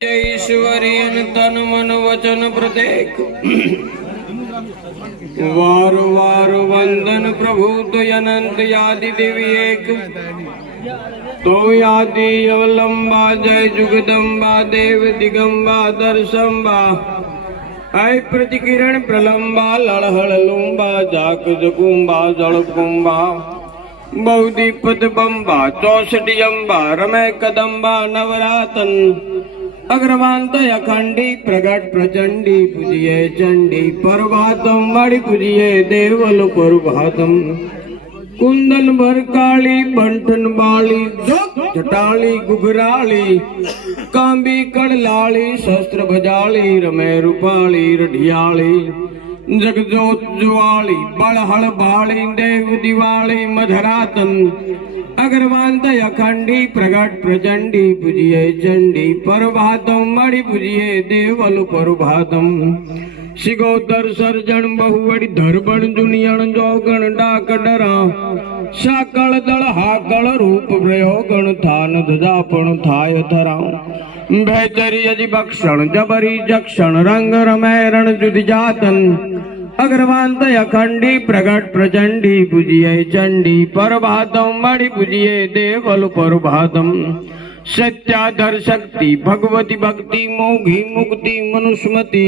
ईश्वरी तन मन वचन प्रत्येक वार वार वंदन प्रभु तो अनंत यादि देवी एक तो यादि अवलंबा जय जुगदम्बा देव दिगंबा दर्शंबा ऐ प्रतिकिरण प्रलंबा लड़हड़ लुंबा जाक जकुंबा जल कुंबा बहुदीपत बंबा 64 अंबा रमय कदम्बा नवरातन अग्रवांत अखंडी प्रगट प्रचंडी पूजिए चंडी प्रभातम मणि पूजिए देवल प्रभातम कुंदन भर काली बंठन बाली जटाली गुगराली कांबी कड़लाली शस्त्र भजाली रमय रूपाली रढ़ियाली जगजोत जुआली बड़हड़ बाली देव दिवाली मधरातन अग्रवांत अखंडी प्रगट प्रचंडी पूजिए चंडी प्रभातम मणि पूजिए देवल प्रभातम शिगोतर सर्जन बहुवड़ी धरबण जुनियण जोगण डाक डरा साकल दल हाकल रूप प्रयोगण थान ध्वजापण थाय थरा भैचरी यजि बक्षण जबरी जक्षण रंग रमय रण जुद जातन अग्रवांत अखंडी प्रगट प्रचंडी पूजिए चंडी प्रभातम मणि पूजिए देवल प्रभातम सत्याधर शक्ति भगवती भक्ति मोघी मुक्ति मनुस्मति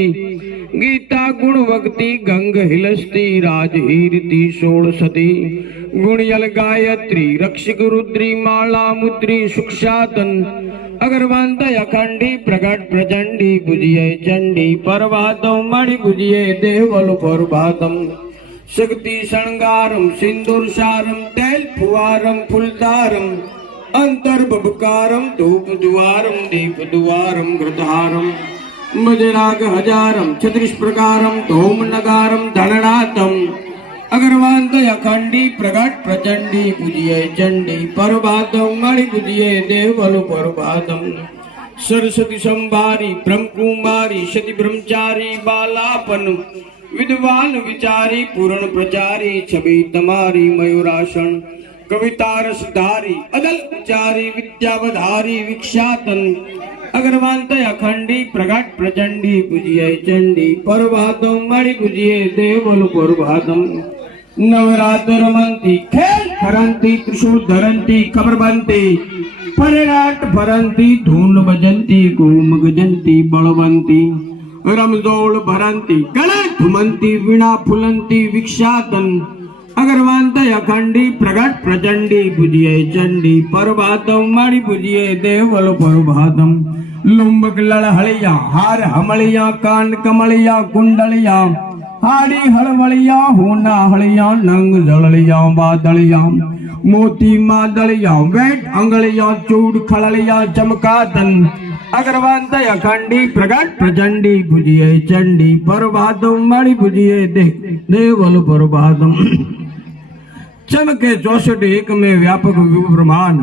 गीता गुण भक्ति गंग हिलस्ती राजहीरती 16 गुणयल गायत्री रक्षक रुद्री माला मुद्री सुक्षातन अग्रवांत अखंडी प्रगट प्रचंडी पूजिए चंडी प्रभातम मणि पूजिए देवल प्रभातम शक्ति शृंगारम सिंदूर सारम तैल फुवारम फुलदारम अंतर्बकारम धूप द्वारम दीप द्वारम घृतहारम मजराग हजारम 36 प्रकारम धूम नगारम धननाथम अग्रवांत अखंडी प्रगट प्रचंडी पूजिए चंडी प्रभातम मणि पूजिए देवल प्रभातम सरस्वती संभारी ब्रह्म कुमारी सती ब्रह्मचारी बालापन विद्वान विचारी पूर्ण प्रचारी छवि तमारी मयूरासन कविता रसधारी अदल उचारी विद्यावधारी विख्यातन अग्रवांत अखंडी प्रगट प्रचंडी पूजिए चंडी प्रभातम मणि पूजिए देवल प्रभातम नवरात्र रमंती खेल करंती त्रिशूल धरंती खबर बनती परिराट भरंती धून भजंती गोम गजंती बलवंती रमजोड़ भरंती गला धुमंती वीणा फुलंती विख्यातन अग्रवांत अखंडी प्रगट प्रचंडी पूजिए चंडी प्रभातम मणि पूजिए देवल प्रभातम लुम्बक लड़हलिया हार हमलिया कांड कमलिया कुंडलिया हाड़ी हड़वड़िया होना हड़िया नंग जड़लिया बादलिया मोती मादलिया वेट अंगलिया चूड़ खड़लिया चमकातन अग्रवांत अखंडी प्रगट प्रचंडी बुझिए चंडी परभादम मणि बुझिए देवल परभादम चमके 64 एक में व्यापक विभ्रमाण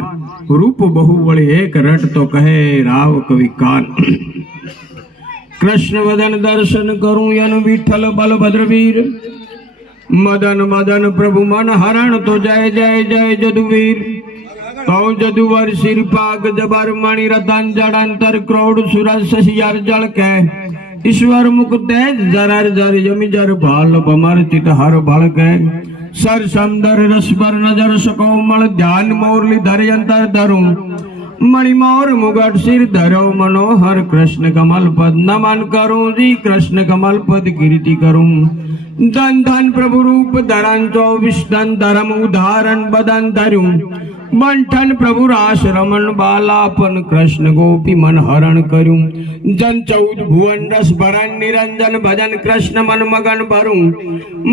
रूप बहुवली एक रट तो कहे राव कवि कान कृष्ण वदन दर्शन करूं यन विठल बलभद्रवीर मदन मदन प्रभु मन हरण तो जय जय जय जदुवीर तो जदुवर सिर पाग जबर मणि रतन जड़ंतर क्रोड़ सुरज शशियर जल के ईश्वर मुख तेज जरर जर जमी जर भाल बमर चित हर भल के सर समदर रस पर नजर सकोमल ध्यान मोरली धरयंतर धरूं मणिमोर मुगट सिर धरो मनोहर कृष्ण कमल पद नमन करूं जी कृष्ण कमल पद कीर्ति करूं धन धन प्रभु रूप धरन 24 धन धर्म उदाहरण बदन धरूं बंठन प्रभु रास रमन बालापन कृष्ण गोपी मन हरण करूं जन 14 भुवन रस भरन निरंजन भजन कृष्ण मन मगन भरूं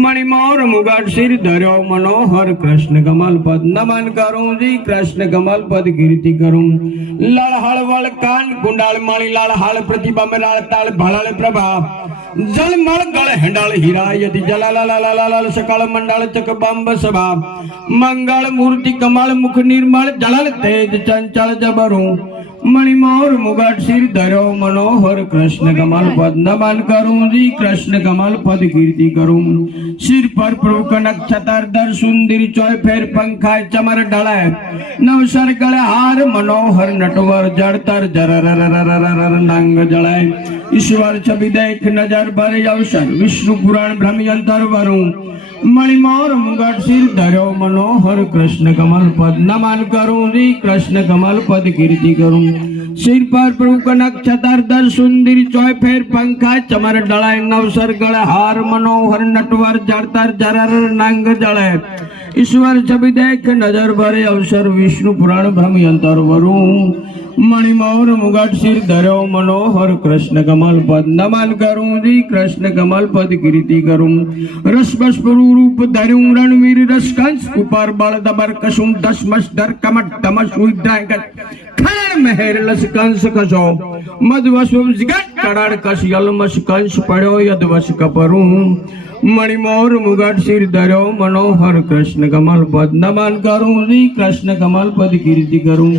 मणिमोर मुगट सिर धरो मनोहर कृष्ण कमल पद नमन करूं जी कृष्ण कमल पद कीर्ति करूं लड़ हड़वल कान कुंडाल मणि लाल हाल प्रतिभा में लाल ताल भड़ल प्रभा जल मल गल हंडाल हीरा यदि जला लाल सकल मंडल चक बंब सभा मंगल मूर्ति कमल मुख निर्मल जलल तेज चंचल जबरू मणिमोर मुगट सिर धरो मनोहर कृष्ण कमल पद नमन करूं जी कृष्ण कमल पद कीर्ति करूं सिर पर प्रभु कनक छतर दर सुंदरी चौय फेर पंखा चमर ढलाय नवसर गले हार मनोहर नटवर जड़तर जर नंग जलाय ईश्वर छवि देख नजर भर अवसर विष्णु पुराण भ्रमयंतर वरूं मणिमोर मुगट सिर धरो मनोहर कृष्ण कमल पद नमन करूं जी कृष्ण कमल पद कीर्ति करूं सिर पर प्रभु कनक छतर दर सुंदरी चौय फेर पंखा चमर डलाय नवसर गले हार मनोहर नटवर जड़तर जरर नंग जलाय ईश्वर छवि देख नजर भरे अवसर विष्णु पुराण भ्रमयंतर वरूं मणिमोर मुगट सिर धरो मनोहर कृष्ण कमल पद नमन करूं जी कृष्ण कमल पद कीर्ति करूं रस बस रूप धरूं रणवीर रस कंस ऊपर बल दबर कसुम दस मस डर कमट तमस खड़ मेहर लस कंस कसो मधवस जिगट कड़ाड़ कस यलमस कंस पड़ो यदवस कपरूं मणिमोर मुगट सिर धरो मनोहर कृष्ण कमल पद नमन करूं जी कृष्ण कमल पद कीर्ति करूं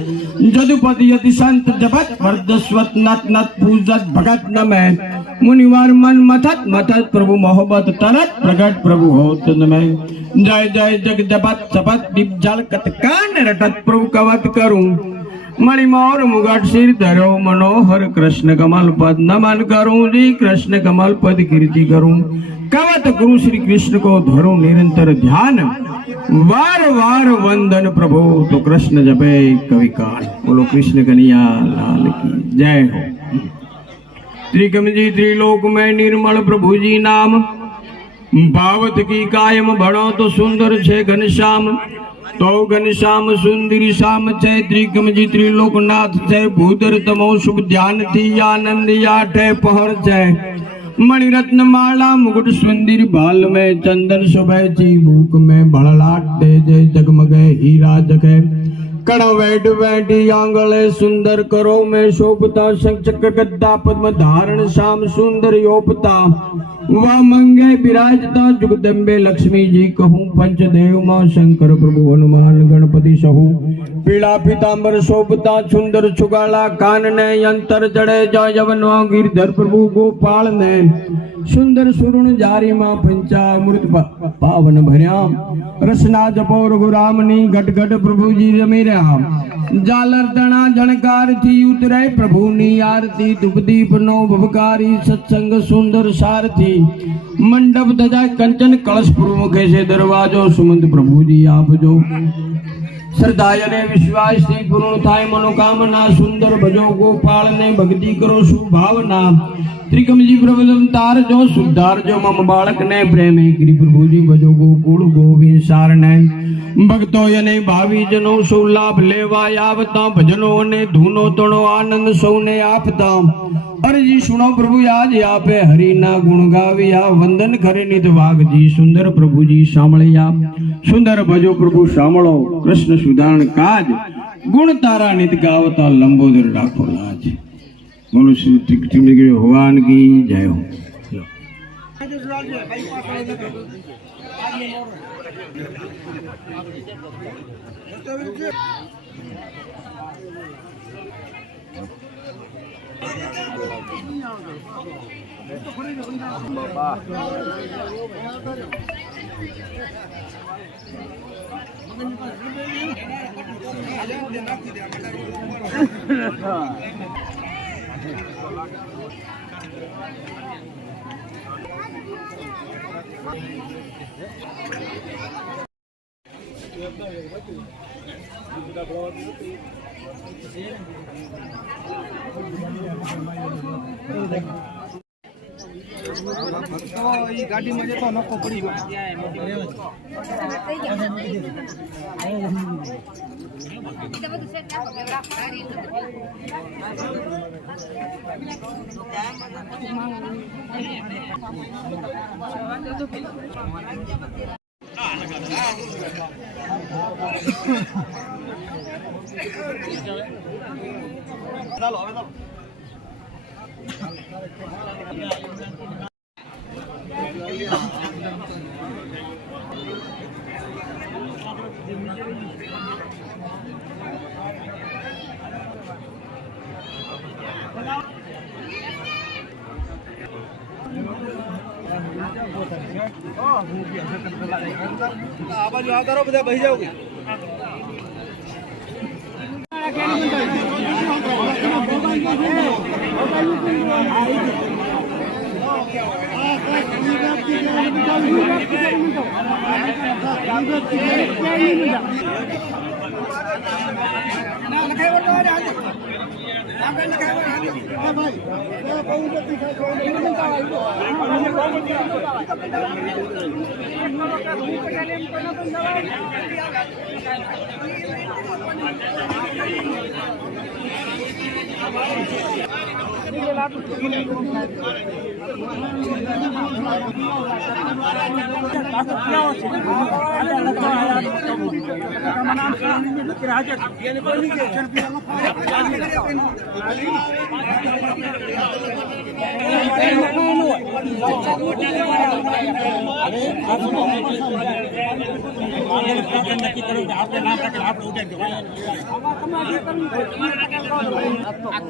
जदुपति यति संत जपत वर्धस्वत नत नत पूजत भगत नमः मुनिवार मन मथत मथत प्रभु मोहब्बत तरत प्रगट प्रभु होत नमः जय जय जग जपत सपत दीप जल कत कान रटत प्रभु कवत करूं मणिमोर मुगट सिर धरो मनोहर कृष्ण कमल पद नमन करूं जी कृष्ण कमल पद कीर्ति करूं कवत गुरु श्री कृष्ण को धरो निरंतर ध्यान वार वार वंदन प्रभु तो कृष्ण जपे कवि कान बोलो कृष्ण कन्हैया लाल की जय हो त्रिकम जी त्रिलोक में निर्मल प्रभु जी नाम भावत की कायम भणो तो सुंदर छे घनश्याम तो घनश्याम सुंदरी श्याम छे त्रिकम जी त्रिलोकनाथ छे भूधर तमो शुभ ध्यान थी आनंद आठे पहर छे मणिरत्न माला मुकुट सुंदर बाल में चंदन शोभे जी भूख में भड़लाट तेज जगमगे हीरा जगे कड़ा वैठ वैठी आंगले सुंदर करो में शोभता शंख चक्र गद्दा पद्म धारण श्याम सुंदर योपता वह मंगे विराजता जुगदम्बे लक्ष्मी जी कहूँ पंचदेव माँ शंकर प्रभु हनुमान गणपति सहु पीड़ा पीताम्बर शोभता सुंदर छुगाला कान ने यंत्र जड़े जय जवनवा गिरधर प्रभु गोपाल ने सुंदर सुरुण जारी माँ पंचामृत पावन भर्याम रसना जपो रघुरामनी घट घट प्रभु जी रमी राम जालर दना जनकार थी उतरे प्रभु नी आरती धूप दीप नो भवकारी सत्संग सुंदर सारथी मंडप धजा कंचन कलश प्रमुखे से दरवाजो सुमंत प्रभु जी आप जो શ્રદ્ધા અને વિશ્વાસથી પૂર્ણ થાય મનોકામના. સુંદર ભજો ગોપાળ ને ભક્તિ કરો સુભાવના. ત્રિકમજી પ્રબલમ તારજો સુધારજો મમ બાળકને પ્રેમે ગિરી પ્રભુજી ભજો ગોકુળ ગોવિંદ સારને. ભક્તો અને ભાવીજનો સૌ લાભ લેવા આવતા ભજનો અને ધૂનો તણો આનંદ સૌને આપતા. અરજી સુણો પ્રભુ આજ આપે હરિના ગુણ ગાવ્યા. વંદન કરે નિત વાઘજી સુંદર પ્રભુજી સાંભળ્યા. સુંદર ભજો પ્રભુ સાંભળો કૃષ્ણ સુધારણ કાજ. ગુણ તારા નિત ગાવતા લંબોદર રાખો લાજ. બોલો શ્રી ત્રિકમજી ભગવાન કી જય હો. ગાડીમાં જતો નકો પડી ગયો. ચાલો હવે તો આ બાજુ આ કરો બધા બહી જાવ કે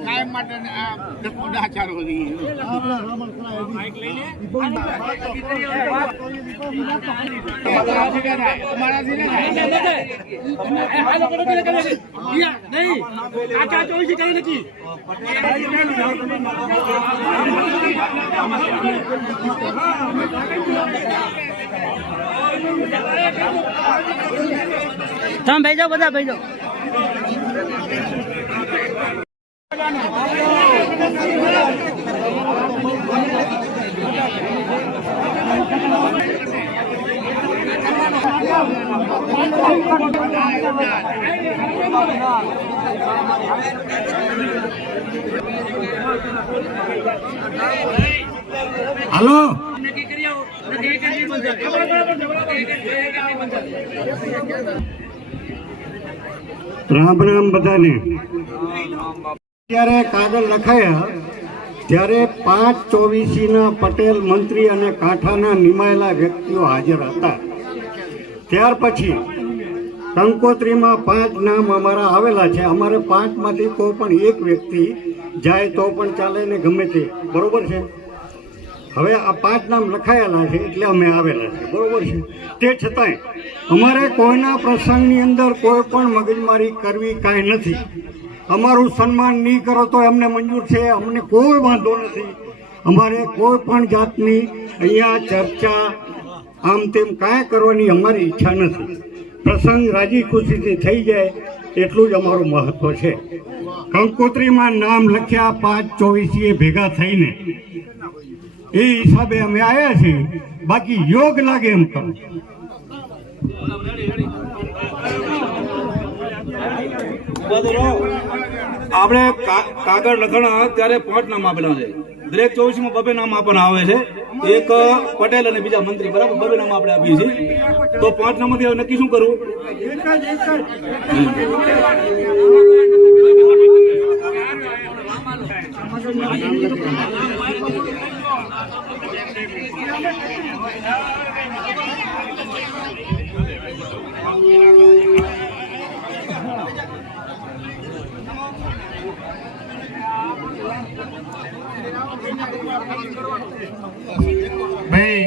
કાયમ માટે ચાલુ તમે ભાઈ જાઓ બધા ભાઈ જાઓ. હાલો રામ રામ બધાને. ત્યારે કાગળ લખાયા ત્યારે 5/24 પટેલ મંત્રી અને કાંઠાના નિમાયેલા વ્યક્તિઓ હાજર હતા. ત્યાર પછી કંકોત્રીમાં 5 નામ અમારા આવેલા છે. અમારે 5માંથી કોઈ પણ એક વ્યક્તિ જાય તો પણ ચાલે ને ગમે તે, બરોબર છે. હવે આ 5 નામ લખાયેલા છે એટલે અમે આવેલા છે, બરોબર છે. તે છતાંય અમારે કોઈના પ્રસંગની અંદર કોઈ પણ મગજમારી કરવી કાંઈ નથી. અમારું સન્માન નહીં કરો તો અમને મંજૂર છે, અમને કોઈ વાંધો નથી. અમારે કોઈ પણ જાતની અહીંયા ચર્ચા આમ તેમ કાંઈ કરવાની અમારી ઈચ્છા નથી. પ્રસંગ રાજી ખુશીથી થઈ જાય એટલું જ અમારું મહત્વ છે. કંકોત્રીમાં નામ લખ્યા 5/24 ભેગા થઈને એ હિસાબે અમે આવ્યા છીએ. બાકી યોગ લાગે એમ કરો. આપણે કાગળ લખણા ત્યારે 5 નામ આપેલા છે. દરેક 24 માં 2 નામ આપવાના આવે છે. એક પટેલ અને બીજા મંત્રી, બરાબર? 2 નામ આપણે આપીએ છીએ. તો 5 નામમાંથી હવે નક્કી શું કરવું? ભાઈ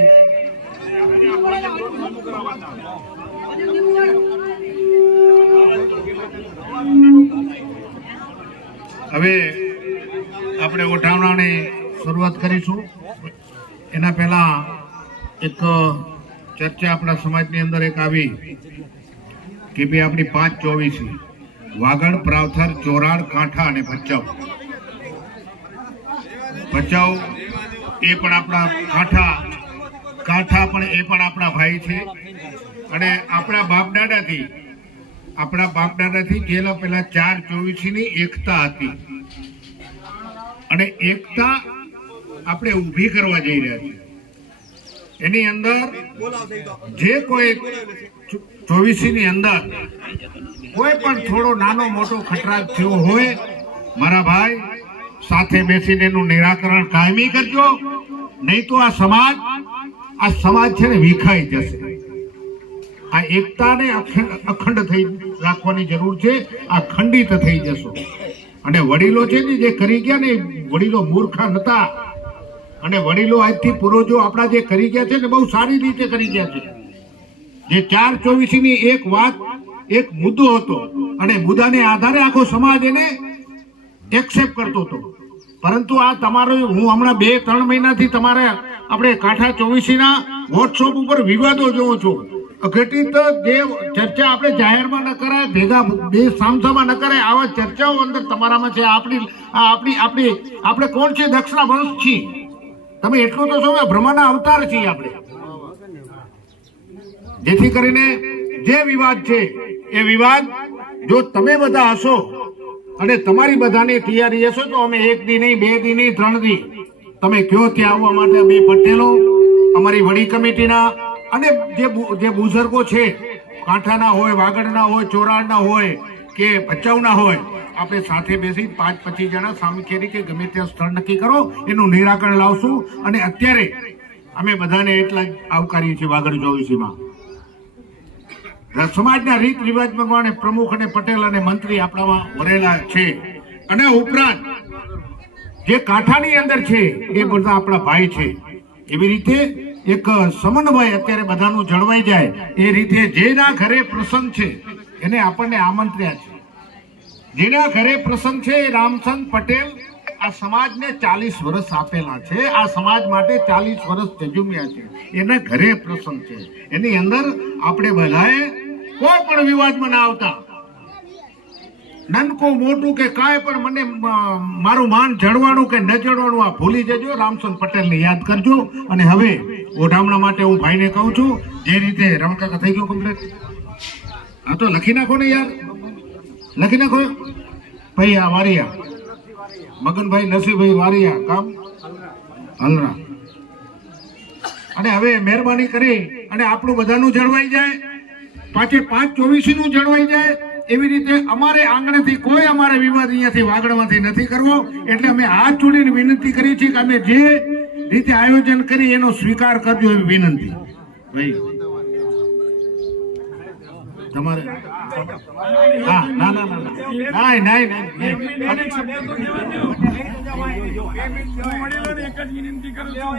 હવે આપણે ઉઠાવણાની શરૂઆત કરીશું. એના પહેલા એક ચર્ચા આપણા સમાજની અંદર એક આવી કે ભાઈ આપણી 5/24 વાગડ, પ્રાવથર, ચોરાડ, કાંઠા અને ભચાઉ. ભચાઉ એ પણ આપણા કાંઠા પણ એ પણ આપણા ભાઈ છે. અને આપણા બાપ દાદાથી જેલા પેલા 4/24 ની એકતા હતી. અને એકતા આપણે ઊભી કરવા જઈ રહ્યા છીએ. એની અંદર જે કોઈ 24 ની અંદર કોઈ પણ થોડો નાનો મોટો ખટરાટ થયો હોય, મારા ભાઈ સાથે બેસીને એનું નિરાકરણ કાયમી કરજો. નહીં તો આ સમાજ છે ને વિખાઈ જશે. આ એકતાને અખંડ થઈ રાખવાની જરૂર છે. આ ખંડિત થઈ જશો. અને વડીલો છે ને જે કરી ગયા ને, વડીલો મૂર્ખા નતા. અને વડીલો આજથી પૂર્વજો આપણા જે કરી ગયા છે ને બહુ સારી રીતે કરી ગયા છે. જે 4/24 ની એક વાત, એક મુદ્દો હતો અને મુદ્દાને આધારે આખો સમાજ એને એક્સેપ્ટ કરતો હતો. પરંતુ આ તમારો હું હમણાં 2-3 મહિનાથી તમારે આપણે કાંઠા 24 ના વોટ્સઅપ ઉપર વિવાદો જોઉં છું. અઘટિત જે ચર્ચા આપણે જાહેરમાં ન કરાય, ભેગા બે સામસામાં ન કરાય, આવા ચર્ચાઓ અંદર તમારામાં છે. આપણે કોણ છે? દક્ષના વંશ છીએ. તમે એટલું તો છો કે બ્રહ્માના અવતાર છીએ આપણે. જેથી કરીને જે વિવાદ છે એ વિવાદ જો તમે બધા હશો અને તમારી બધાની તૈયારી હશો તો અમે 1 દી નહીં, 2 દી નહીં, 3 દી તમે કયો ત્યાં આવવા માટે 2 પટેલો અમારી વડી કમિટીના અને જે બુઝુર્ગો છે, કાંઠાના હોય, વાગડના હોય, ચોરાડના હોય કે ભચાઉના હોય, આપણે સાથે બેસી 5-25 જણા સામખેરી કે ગમે ત્યાં સ્થળ નક્કી કરો, એનું નિરાકરણ લાવશું. અને અત્યારે અમે બધાને એટલા જ આવકારીએ છીએ. વાગડ 24 માં સમાજના રીત રિવાજ પ્રમાણે પ્રમુખ અને પટેલ અને મંત્રી આપણામાં વરેલા છે. અને ઉપરાંત જે કાંઠાની અંદર છે એ બધા આપણા ભાઈ છે. એવી રીતે એક સમન્વય અત્યારે બધાનું જળવાઈ જાય એ રીતે જેના ઘરે પ્રસંગ છે એને આપણને આમંત્ર્યા છે. જેના ઘરે પ્રસંગ છે એ રામચંદ પટેલ આ સમાજને 40 વર્ષ આપેલા છે. આ સમાજ માટે 40 વર્ષ જજુમ્યા છે. એના ઘરે પ્રસંગ છે. એની અંદર આપણે બધાએ કોઈ પણ વિવાદમાં ના આવતા, નાનકો મોટું કે કાંઈ પણ મને મારું માન જળવાનું કે ન જળવાનું આ ભૂલી જજો. રામચંદ પટેલને યાદ કરજો. અને હવે ઓઢામણા માટે હું ભાઈને કહું છું, જે રીતે રમકાકા થઈ ગયો કમ્પ્લીટ, આ તો લખી નાખો ને યાર, લખી નાખો ભાઈ. આ વારિયા મગનભાઈ નસીભાઈ વારિયા, કામ હલરા. અને હવે મહેરબાની કરી અને આપણું બધાનું જળવાઈ જાય, પાછે 5/24 નું જળવાઈ જાય. એવી રીતે અમારે આંગણેથી કોઈ અમારે વિવાદ અહીંયાથી વાગડમાંથી નથી કરવો. એટલે અમે હાથ જોડીને વિનંતી કરી છે કે અમે જે રીતે આયોજન કરી એનો સ્વીકાર કરજો એવી વિનંતી. ભાઈ તમારે હા ના ના ના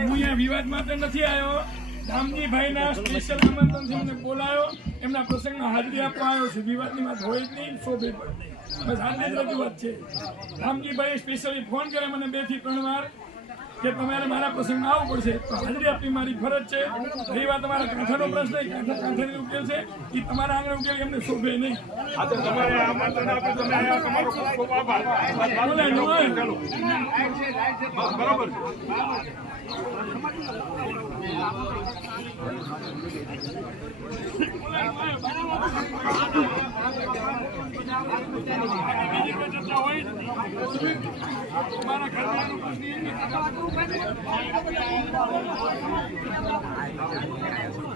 નહીં વિવાદમાં તો નથી આવ્યો. રામજીભાઈના સ્પેશિયલ આમંત્રણથી મને બોલાયો, એમના પ્રસંગમાં હાજરી આપવા આવ્યો છે. વિવાદની વાત હોય જ નહીં, શોભે પણ નહીં, બસ આટલી જ રજૂઆત છે. રામજીભાઈએ સ્પેશિયલી ફોન કરે મને 2 થી 3 વાર કે તમારે મારા પ્રસંગમાં આવવું પડશે તો હાજરી આપવી મારી ફરજ છે. રહી વાત તમારા કાંઠાનો પ્રશ્ન, કાંઠાની ઉકેલ છે એ તમારા આંગણે ઉકેલ એમને શોભે નહીં. બોલાય ન હોય.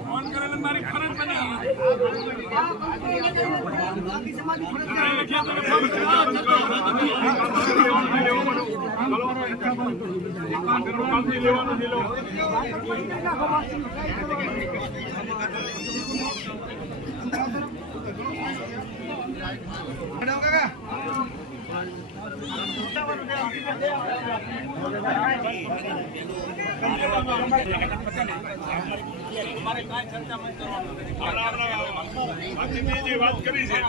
ફોન કરેલો મારી ફરજ બની.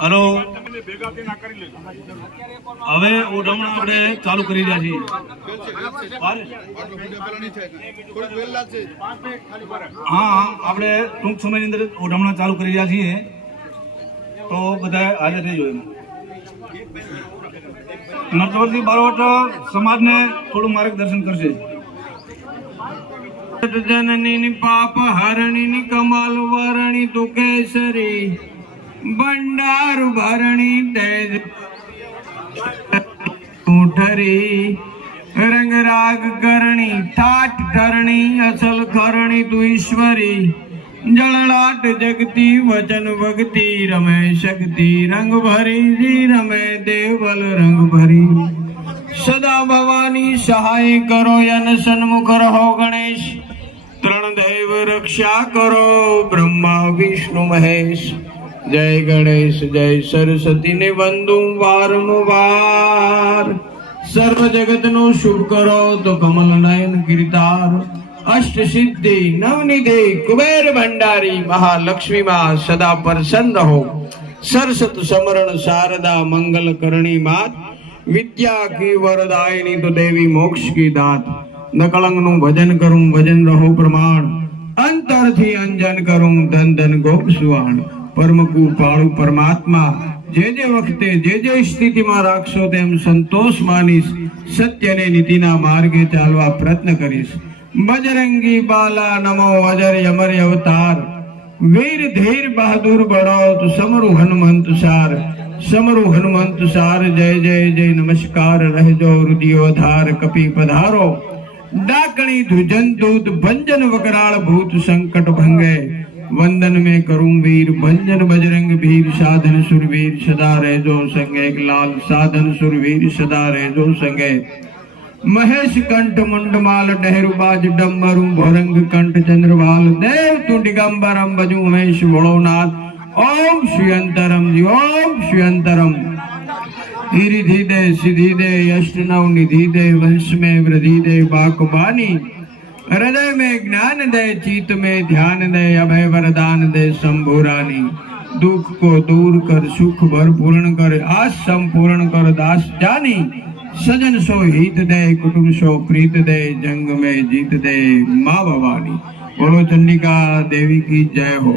હલો, હવે ઉઠમણા આપણે ચાલુ કરી રહ્યા છીએ. હા, આપણે ટૂંક સમયની અંદર ઉઠમણા ચાલુ કરી રહ્યા છીએ, તો બધા હાજર થઈ જોઈએ. નટવરજી બારોટ સમાજને થોડું માર્ગદર્શન કરશે. જનની પાપ હરણી કમલ વરણી તુ કેસરી ભંડાર ભરણી તેજ ઠરી રંગ રાગ કરણી ઠાઠ ઠરણી અસલ ખરણી તુ ઈશ્વરી જળલાટ જગતી વચન ભક્તિ રમે શક્તિ રંગ ભરી જી રમે દેવલ રંગ ભરી સદા ભવાની સહાય કરો યન સન્મુખ રહો ગણેશ ત્રણ દેવ રક્ષા કરો બ્રહ્મા વિષ્ણુ મહેશ. જય ગણેશ જય સરસ્વતી ને વંદુ વારંવાર સર્વ જગત નું શુભ કરો તો કમલ નયન કીર્તાર અષ્ટ સિદ્ધિ નવનિધિ કુબેર ભંડારી મહાલક્ષ્મી માં સદા પ્રસન્ન રહો. સરસ્વત સમરણ શારદા મંગલ કરણી માત વિદ્યા કી વરદાયिनी तो देवी मोक्ष की दात. न कलंग નું ભજન કરું ભજન રહો પ્રમાણ અંતર થી અંજન કરું ધન ધન ગોપ સુવાણ. પરમ કૃપાળુ પરમાત્મા જે વખતે જે સ્થિતિમાં રાખશો તેમ સંતોષ માનીશ. સત્યને નીતિના માર્ગે ચાલવા પ્રયત્ન કરીશ. બજરંગી બાલા નમો અજર અમર અવતાર વીર ધીર બહાદુર બળો તો સમરુ હનુમંત સાર સમરુ હનુમંત સાર. જય જય જય નમસ્કાર રહેજો હૃદયો ધાર કપી પધારો डाकणी धुजन दूत भंजन वकराल भूत संकट भंगे वंदन में करूं वीर भंजन बजरंग भीर साधन सुरवीर सदा रहजो संगे लाल साधन सुरवीर सदा रहजो संगे. महेश कंठ मुंडमाल डहरुबाज डम्बरु भोरंग कंठ चंद्रवाल देव तु दिगंबरम बजू उमेश भोलोनाथ. ओम श्री अंतरम जी ओम श्री अंतरम. रिधि दे सिद्धि दे अष्ट नव निधि दे वंश में वृद्धि दे बाकुबानी हृदय में ज्ञान दे चित में ध्यान दे अभय वरदान दे शंभुरानी. दुख को दूर कर सुख भर पूर्ण कर आस संपूर्ण कर दास जानी. सजन सो हित दे कुटुंब सो प्रीत दे जंग में जीत दे माँ भवानी. बोलो चंडिका देवी की जय हो.